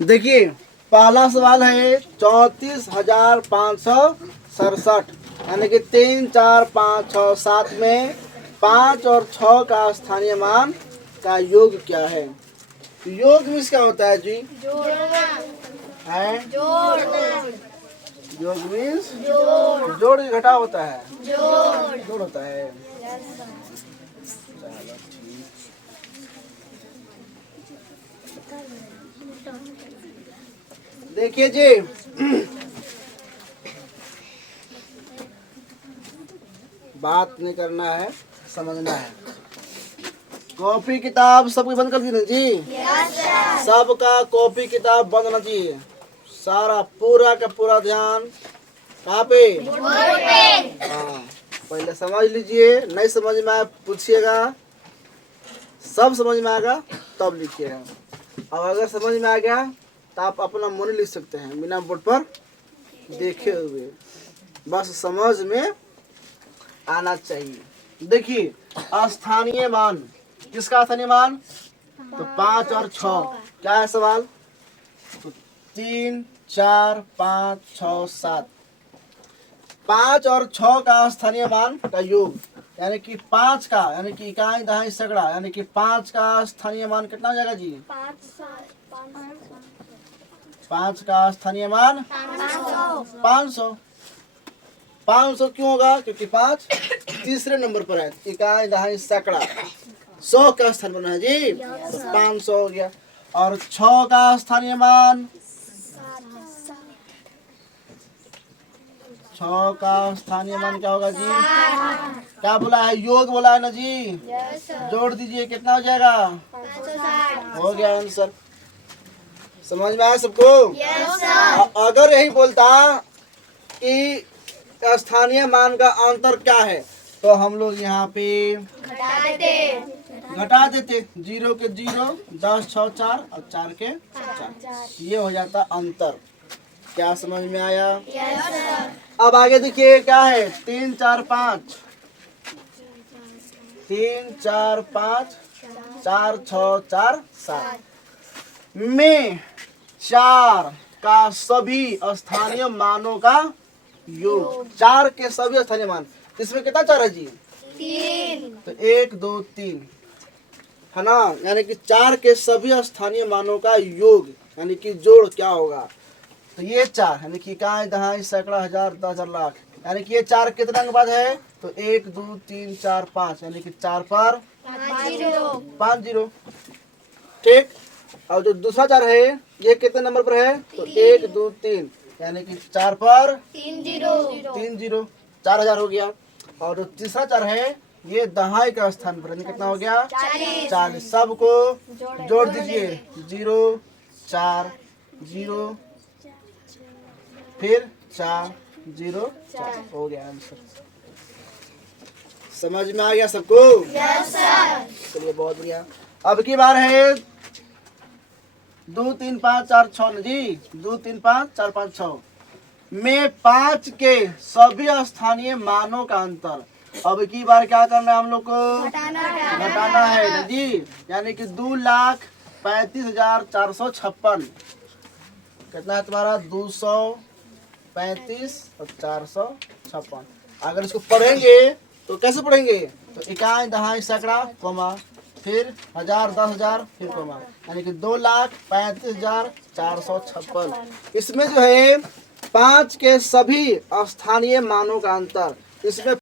देखिए पहला सवाल है 34,567, यानी कि 3, 4, 5, 6, 7 में 5 और 6 का स्थानीय मान का योग क्या है। योग मीन्स क्या होता है जी? है योग मीन्स जोड़ घटा होता है, जोड़ होता है। चलो ठीक। देखिए जी बात नहीं करना है, समझना है। कॉपी किताब सबकी बंद कर दी ना जी? सबका कॉपी किताब बंद होना चाहिए। सारा पूरा का पूरा ध्यान कहाँ पे? हाँ, पहले समझ लीजिए, नहीं समझ में आया पूछिएगा, सब समझ में आएगा तब लिखिएगा। अब अगर समझ में आ गया तो आप अपना मन लिख सकते हैं बिना बोर्ड पर देखे हुए, बस समझ में आना चाहिए। देखिए स्थानीय मान, किसका स्थानीय मान? तो 5 और 6। क्या है सवाल? तो 3, 4, 5, 6, 7, 5 और 6 का स्थानीय मान का योग, यानी कि 5 का, यानी कि इकाई दहाई सगड़ा, यानी कि 5 का स्थानीय मान कितना हो जाएगा जी? 5 का स्थानीय मान 500। 500 क्यों होगा? क्योंकि 5 तीसरे नंबर पर है, इकाई दहाई सैकड़ा, 100 का स्थान बना है जी, तो 500 हो गया। और 6 का स्थानीय मान, 6 का स्थानीय मान क्या होगा जी? क्या बोला है? योग बोला है ना जी? जोड़ दीजिए, कितना हो जाएगा? हो गया आंसर। समझ में आया सबको? अगर यही बोलता कि स्थानीय मान का अंतर क्या है तो हम लोग यहाँ पे घटा देते। 0 के 0, 10, 6, 4 और 4 के 4, ये हो जाता अंतर। क्या समझ में आया? अब आगे देखिए क्या है? 3, 4, 5, 3, 4, 5, 4, 6, 4, 7 में 4 का सभी स्थानीय मानों का योग। 4 के सभी स्थानीय मान, इसमें कितना 4 है जी? 3। तो 1, 2, 3 है ना, यानी कि 4 के सभी स्थानीय मानों का योग, यानी कि जोड़ क्या होगा? तो ये 4, यानी कि इकाई दहाई सैकड़ा हजार 10,000 लाख, यानी कि ये 4 कितना के बाद है? तो 1, 2, 3, 4, 5, यानी कि 4 पर 5 0। ठीक। और जो दूसरा 4 है ये कितने नंबर पर है? तो 1, 2, 3, यानी कि 4 पर 3 0, 4,000 हो गया। और जो तीसरा 4 है ये दहाई का स्थान पर, कितना हो गया? 40। सबको जोड़ दीजिए, 0, 4, 0, फिर 4, 0, 4, हो गया आंसर। समझ में आ गया सबको? चलिए बहुत बढ़िया। अब की बार है 2, 3, 5, 4, 6 जी। 2, 3, 5, 4, 5, 6 में 5 के सभी स्थानीय मानों का अंतर। अब की बार क्या करना है हम लोग को? घटाना है ना जी, यानी कि 2,35,456। कितना है तुम्हारा? 235 और 456। अगर इसको पढ़ेंगे तो कैसे पढ़ेंगे? तो इकाई दहाई सैकड़ा कोमा, फिर 1000, 10,000, फिर कोमा, यानी कि 2,35,456। इसमें जो है 5 के सभी स्थानीय मानों का अंतर, इसमें